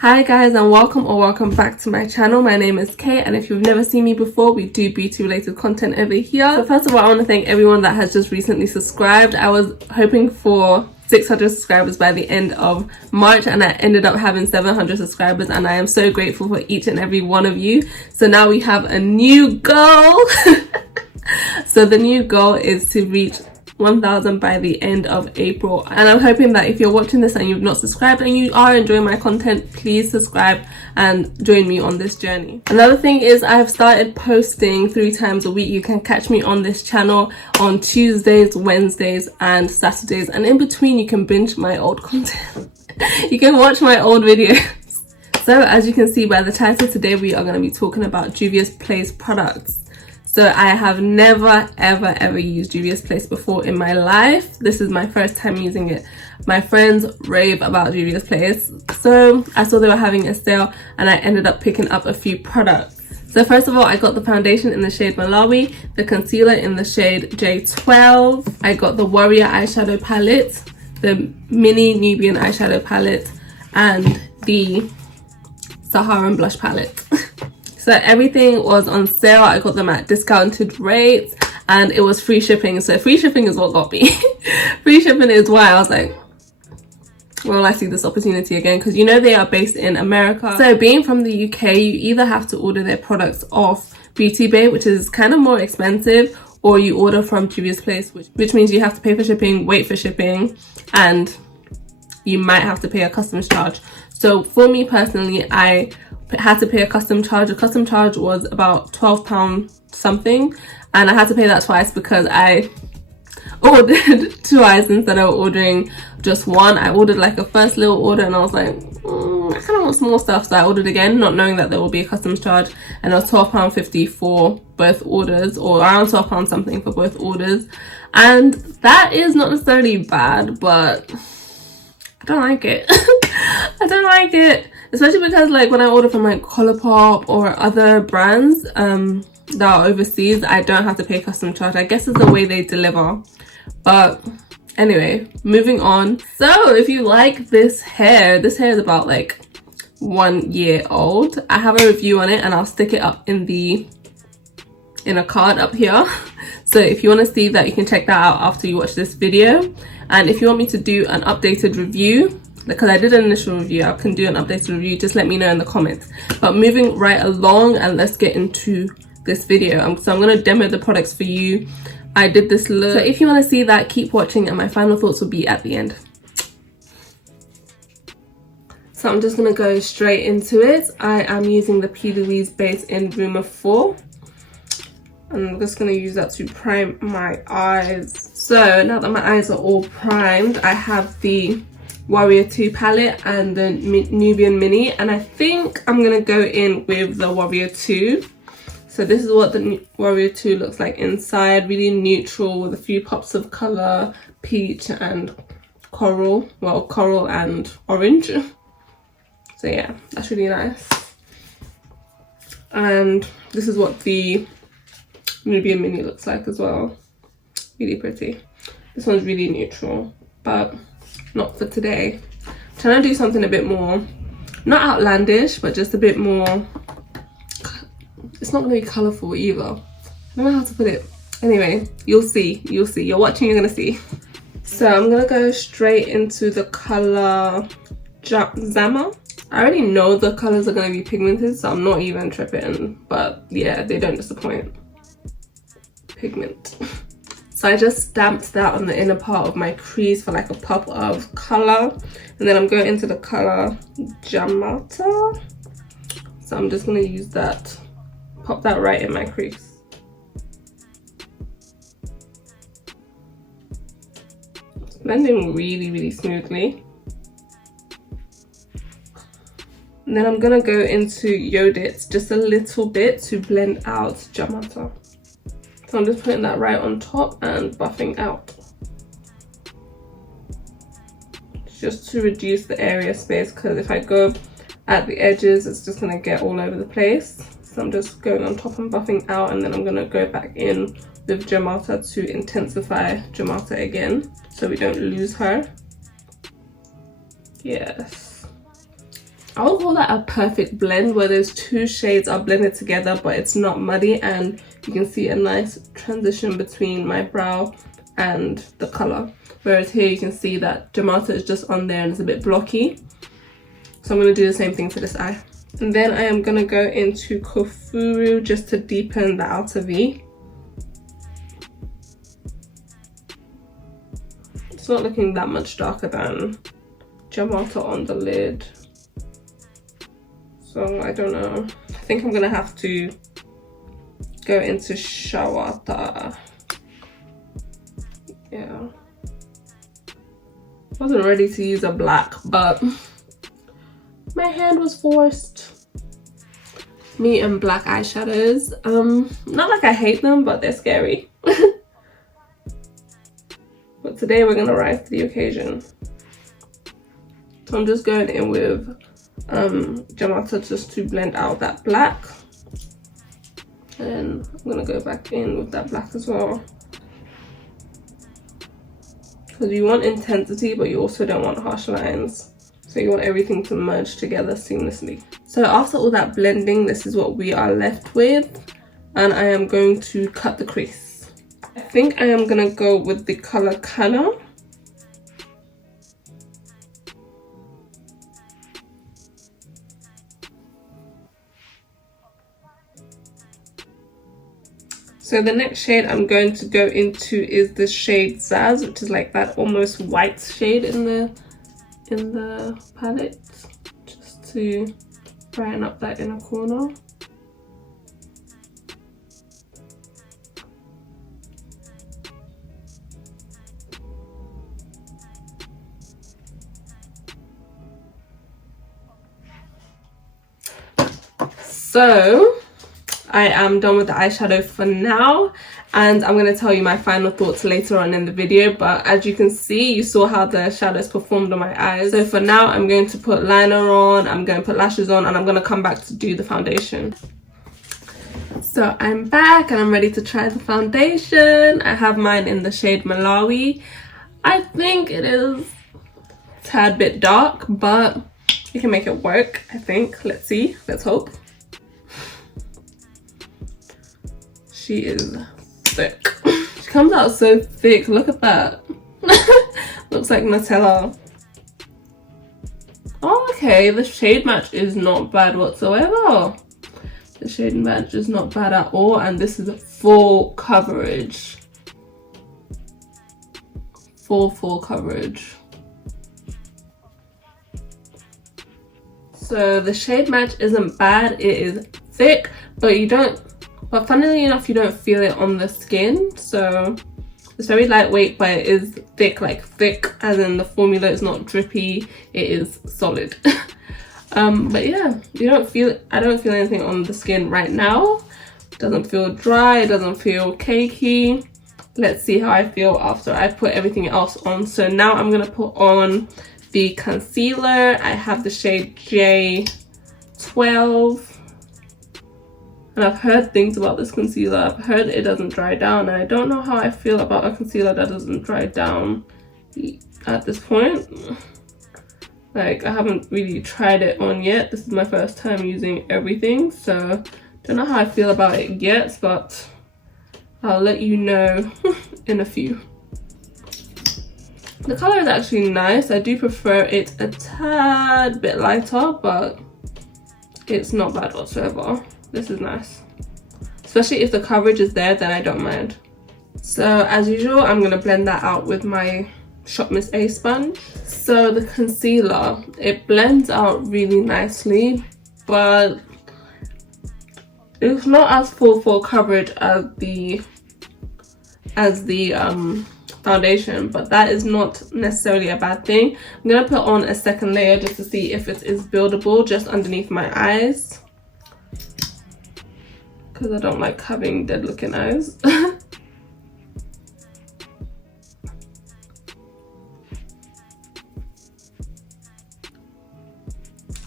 Hi guys, and welcome back to my channel. My name is Kay, and if you've never seen me before, we do beauty related content over here. So first of all, I want to thank everyone that has just recently subscribed. I was hoping for 600 subscribers by the end of March, and I ended up having 700 subscribers, and I am so grateful for each and every one of you. So now we have a new goal. So the new goal is to reach 1,000 by the end of April, and I'm hoping that if you're watching this and you've not subscribed and you are enjoying my content, please subscribe and join me on this journey. Another thing is I've started posting 3 times a week. You can catch me on this channel on Tuesdays, Wednesdays and Saturdays, and in between you can binge my old content. You can watch my old videos. So as you can see by the title, today we are going to be talking about Juvia's Place products. So I have never ever used Juvia's Place before in my life. This is my first time using it. My friends rave about Juvia's Place, so I saw they were having a sale and I ended up picking up a few products. So first of all, I got the foundation in the shade Malawi, the concealer in the shade J12. I got the Warrior eyeshadow palette, the mini Nubian eyeshadow palette, and the Saharan blush palette. So everything was on sale. I got them at discounted rates and it was free shipping. So free shipping is what got me. Free shipping is why I was like, well, I see this opportunity again, because you know they are based in America. So being from the UK, you either have to order their products off Beauty Bay, which is kind of more expensive, or you order from Juvia's Place, which means you have to pay for shipping, wait for shipping, and you might have to pay a customs charge. So for me personally, I had to pay a custom charge. The custom charge was about £12 something, and I had to pay that twice because I ordered twice instead of ordering just one. I ordered like a first little order and I was like, I kind of want some more stuff, so I ordered again, not knowing that there will be a customs charge, and it was £12.50 for both orders, or around £12 something for both orders. And that is not necessarily bad, but I don't like it. I don't like it, especially because like when I order from like Colourpop or other brands that are overseas, I don't have to pay custom charge. I guess it's the way they deliver. But anyway, moving on. So if you like this hair is about like 1 year old. I have a review on it and I'll stick it up in a card up here. So if you want to see that, you can check that out after you watch this video. And if you want me to do an updated review, because I did an initial review, I can do an updated review, just let me know in the comments. But moving right along, and let's get into this video. So I'm going to demo the products for you. I did this look. So if you want to see that, keep watching, and my final thoughts will be at the end. So I'm just going to go straight into it. I am using the P. Louise base in Rumor 4. And I'm just going to use that to prime my eyes. So now that my eyes are all primed, I have the Warrior 2 palette and the Nubian mini, and I think I'm going to go in with the Warrior 2. So this is what the Warrior 2 looks like inside, really neutral with a few pops of colour, peach and coral, well, coral and orange. So yeah, that's really nice. And this is what the Nubian mini looks like as well. Really pretty. This one's really neutral, but not for today. I'm trying to do something a bit more, not outlandish, but just a bit more. It's not going to be colourful either. I don't know how to put it. Anyway, you'll see. You're watching, you're going to see. So I'm going to go straight into the colour Zama. I already know the colours are going to be pigmented, so I'm not even tripping. But yeah, they don't disappoint. Pigment. So I just stamped that on the inner part of my crease for like a pop of colour. And then I'm going into the colour Jamata. So I'm just going to use that, pop that right in my crease. It's blending really smoothly. And then I'm going to go into Yodit just a little bit to blend out Jamata. So I'm just putting that right on top and buffing out. Just to reduce the area space, because if I go at the edges, it's just going to get all over the place. So I'm just going on top and buffing out, and then I'm going to go back in with Jamata to intensify Jamata again, so we don't lose her. Yes. I would call that a perfect blend, where those two shades are blended together but it's not muddy, and you can see a nice transition between my brow and the color. Whereas here you can see that Jamata is just on there and it's a bit blocky. So I'm going to do the same thing to this eye. And then I am going to go into Kufuru just to deepen the outer V. It's not looking that much darker than Jamata on the lid. So I don't know. I think I'm going to have to go into Shawata. Yeah. Wasn't ready to use a black, but my hand was forced. Me and black eyeshadows. Not like I hate them, but they're scary. But today we're gonna rise to the occasion. So I'm just going in with Jamata just to blend out that black. And I'm gonna go back in with that black as well. Because you want intensity, but you also don't want harsh lines. So you want everything to merge together seamlessly. So after all that blending, this is what we are left with. And I am going to cut the crease. I think I am gonna go with the color Kana. So the next shade I'm going to go into is the shade Zaz, which is like that almost white shade in the palette, just to brighten up that inner corner. So I am done with the eyeshadow for now, and I'm going to tell you my final thoughts later on in the video. But as you can see, you saw how the shadows performed on my eyes. So for now, I'm going to put liner on, I'm going to put lashes on, and I'm going to come back to do the foundation. So I'm back and I'm ready to try the foundation. I have mine in the shade Malawi. I think it is a tad bit dark, but we can make it work, I think. Let's see, let's hope. She is thick. She comes out so thick. Look at that. Looks like Nutella. Oh, okay. The shade match is not bad whatsoever. The shade match is not bad at all. And this is full coverage. Full coverage. So the shade match isn't bad. It is thick, but you don't. But funnily enough, you don't feel it on the skin. So it's very lightweight, but it is thick, like thick as in the formula is not drippy, it is solid. But yeah, you don't feel, I don't feel anything on the skin right now. It doesn't feel dry, it doesn't feel cakey. Let's see how I feel after I put everything else on. So now I'm gonna put on the concealer. I have the shade J12. And I've heard things about this concealer. I've heard it doesn't dry down, and I don't know how I feel about a concealer that doesn't dry down at this point. Like, I haven't really tried it on yet. This is my first time using everything, so don't know how I feel about it yet, but I'll let you know in a few. The color is actually nice. I do prefer it a tad bit lighter, but it's not bad whatsoever. This is nice, especially if the coverage is there, then I don't mind. So as usual, I'm going to blend that out with my Shop Miss A sponge. So the concealer, it blends out really nicely, but it's not as full coverage as the foundation, but that is not necessarily a bad thing. I'm going to put on a second layer just to see if it is buildable just underneath my eyes, because I don't like having dead looking eyes.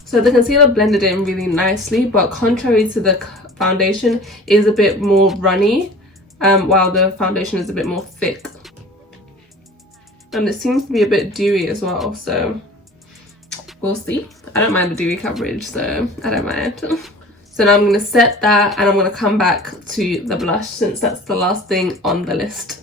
So the concealer blended in really nicely, but contrary to the foundation, is a bit more runny, while the foundation is a bit more thick. And it seems to be a bit dewy as well, so we'll see. I don't mind the dewy coverage, so I don't mind. So now I'm going to set that and I'm going to come back to the blush since that's the last thing on the list.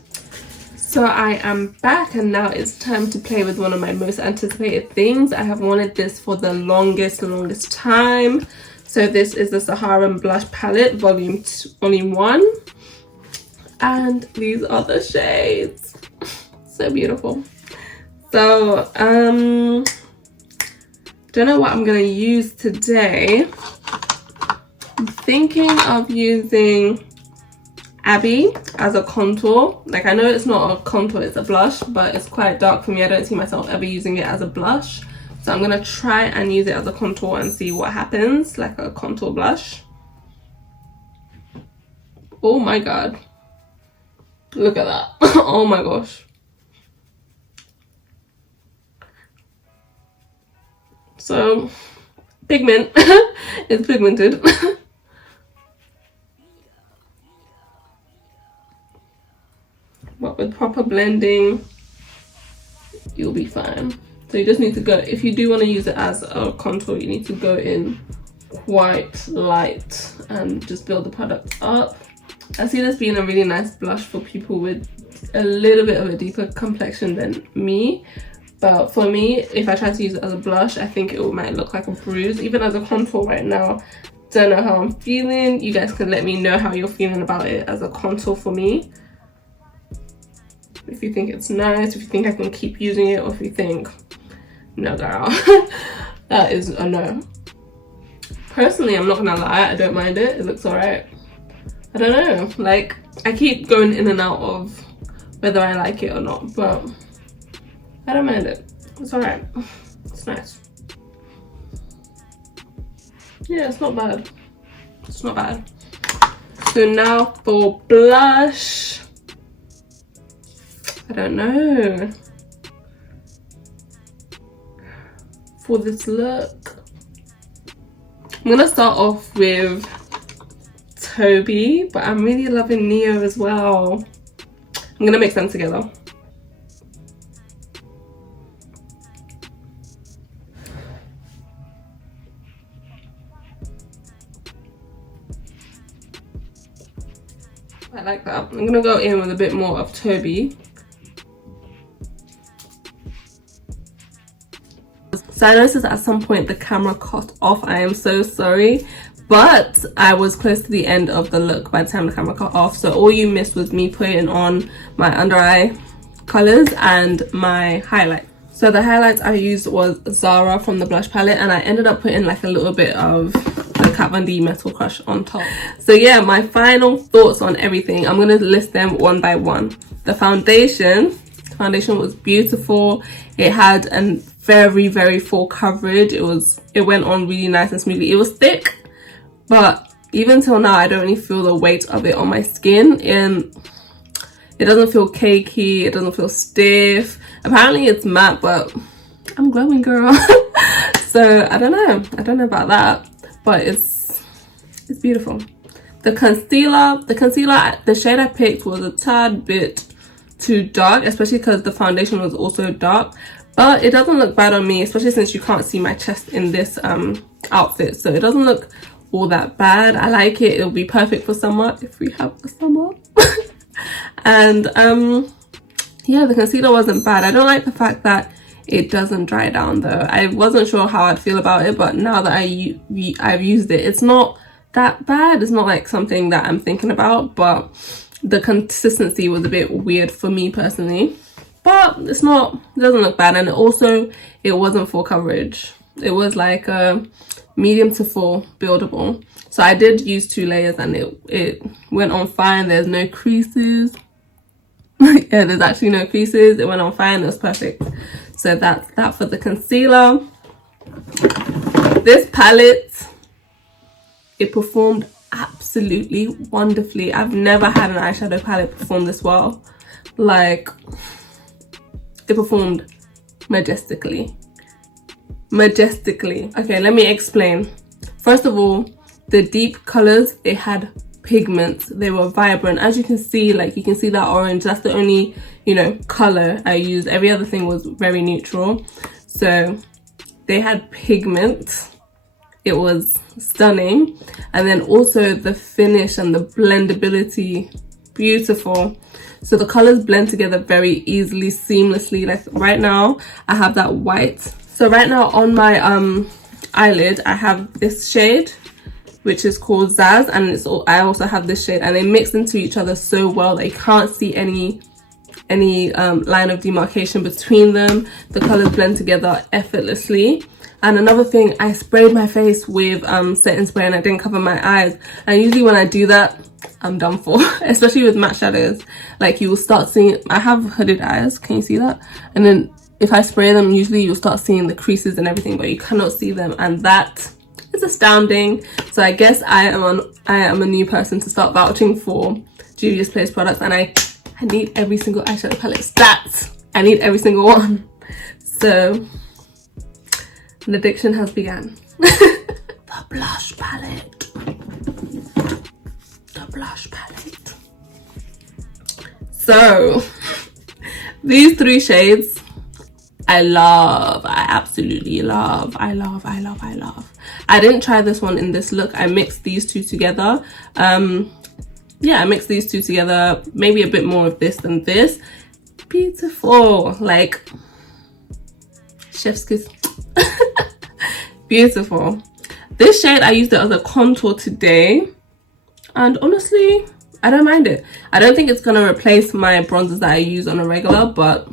So I am back and now it's time to play with one of my most anticipated things. I have wanted this for the longest time. So this is the Saharan blush palette volume 1, and these are the shades. So beautiful. So don't know what I'm gonna use today. I'm thinking of using Abby as a contour. Like, I know it's not a contour, it's a blush, but it's quite dark for me. I don't see myself ever using it as a blush, so I'm gonna try and use it as a contour and see what happens, like a contour blush. Oh my god, look at that. Oh my gosh. So pigment. It's pigmented. But with proper blending, you'll be fine. So you just need to go, if you do want to use it as a contour, you need to go in quite light and just build the product up. I see this being a really nice blush for people with a little bit of a deeper complexion than me. But for me, if I try to use it as a blush, I think it might look like a bruise. Even as a contour right now, don't know how I'm feeling. You guys can let me know how you're feeling about it as a contour for me. If you think it's nice, if you think I can keep using it, or if you think, no girl, that is a no. Personally, I'm not gonna lie, I don't mind it. It looks alright. I don't know, like, I keep going in and out of whether I like it or not, but I don't mind it. It's alright. It's nice. Yeah, it's not bad. It's not bad. So now for blush. I don't know. For this look, I'm gonna start off with Toby, but I'm really loving Neo as well. I'm gonna mix them together. I like that. I'm gonna go in with a bit more of Toby. So I noticed at some point the camera cut off. I am so sorry, but I was close to the end of the look by the time the camera cut off. So all you missed was me putting on my under eye colors and my highlight. So the highlights I used was Zara from the blush palette, and I ended up putting like a little bit of the Kat Von D Metal Crush on top. So yeah, my final thoughts on everything, I'm gonna list them one by one. The foundation was beautiful. It had a very full coverage. It went on really nice and smoothly. It was thick, but even till now I don't really feel the weight of it on my skin, and it doesn't feel cakey, it doesn't feel stiff. Apparently it's matte, but I'm glowing, girl. So I don't know about that, but it's beautiful. The concealer, the shade I picked was a tad bit too dark, especially because the foundation was also dark, but it doesn't look bad on me, especially since you can't see my chest in this outfit, so it doesn't look all that bad. I like it. It'll be perfect for summer if we have a summer. And yeah, the concealer wasn't bad. I don't like the fact that it doesn't dry down though. I wasn't sure how I'd feel about it, but now that I've used it, it's not that bad. It's not like something that I'm thinking about, but the consistency was a bit weird for me personally, but it doesn't look bad. And also it wasn't full coverage. It was like a medium to full buildable. So I did use 2 layers and it went on fine. There's no creases. Yeah, there's actually no creases. It went on fine. It was perfect. So that's that for the concealer. This palette, it performed absolutely wonderfully. I've never had an eyeshadow palette perform this well. Like, it performed majestically. Okay, let me explain. First of all, the deep colors, it had pigments. They were vibrant. As you can see, like, you can see that orange. That's the only, you know, color I used. Every other thing was very neutral. So they had pigment. It was stunning. And then also the finish and the blendability, beautiful. So the colors blend together very easily, seamlessly. Like right now I have that white. So right now on my eyelid I have this shade, which is called Zaz, and I also have this shade, and they mix into each other so well that you can't see any line of demarcation between them. The colors blend together effortlessly. And another thing, I sprayed my face with setting spray and I didn't cover my eyes. And usually when I do that, I'm done for, especially with matte shadows. Like you will start seeing, I have hooded eyes, can you see that? And then if I spray them, usually you'll start seeing the creases and everything, but you cannot see them, and that is astounding. So I guess I am a new person to start vouching for Juvia's Place products, and I need every single eyeshadow palette. Stats! I need every single one. So the addiction has begun. The blush palette. The blush palette. So these 3 shades I love. I absolutely love. I love. I didn't try this one in this look. I mixed these 2 together. Yeah, I mixed these 2 together, maybe a bit more of this than this. Beautiful, like chef's kiss. Beautiful. This shade, I used it as a contour today, and honestly I don't mind it. I don't think it's gonna replace my bronzers that I use on a regular, but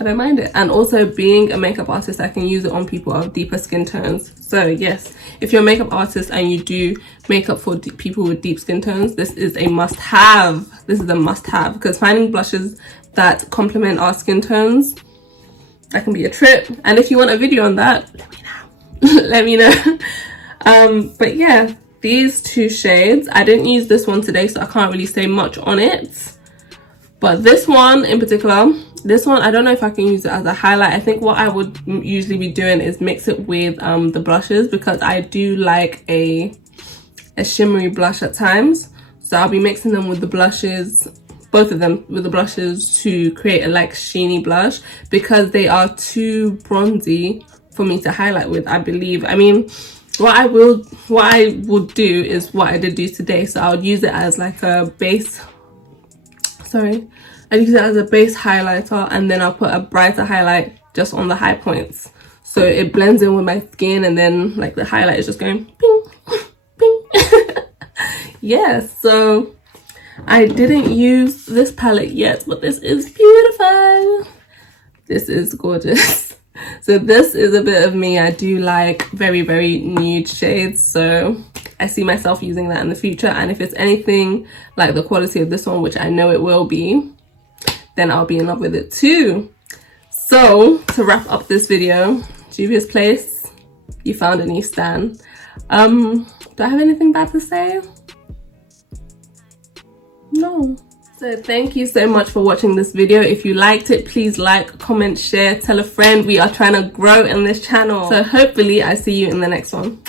I don't mind it. And also, being a makeup artist, I can use it on people of deeper skin tones. So yes, if you're a makeup artist and you do makeup for people with deep skin tones, this is a must-have. This is a must-have, because finding blushes that complement our skin tones, that can be a trip. And if you want a video on that, let me know. Let me know. But yeah, these 2 shades, I didn't use this one today, so I can't really say much on it. But this one in particular, this one, I don't know if I can use it as a highlight. I think what I would usually be doing is mix it with the blushes, because I do like a shimmery blush at times. So I'll be mixing them with the blushes, both of them with the blushes, to create a like sheeny blush, because they are too bronzy for me to highlight with, I believe. I mean, what I would do is what I did do today. So I would use it as like a base, I use it as a base highlighter, and then I'll put a brighter highlight just on the high points, so it blends in with my skin, and then like the highlight is just going ping, ping. Yeah, so I didn't use this palette yet, but this is beautiful. This is gorgeous. So this is a bit of me. I do like very, very nude shades, so I see myself using that in the future. And if it's anything like the quality of this one, which I know it will be, then I'll be in love with it too. So to wrap up this video, Juvia's Place, you found a new stan. Do I have anything bad to say? No. So thank you so much for watching this video. If you liked it, please like, comment, share, tell a friend. We are trying to grow in this channel. So hopefully I see you in the next one.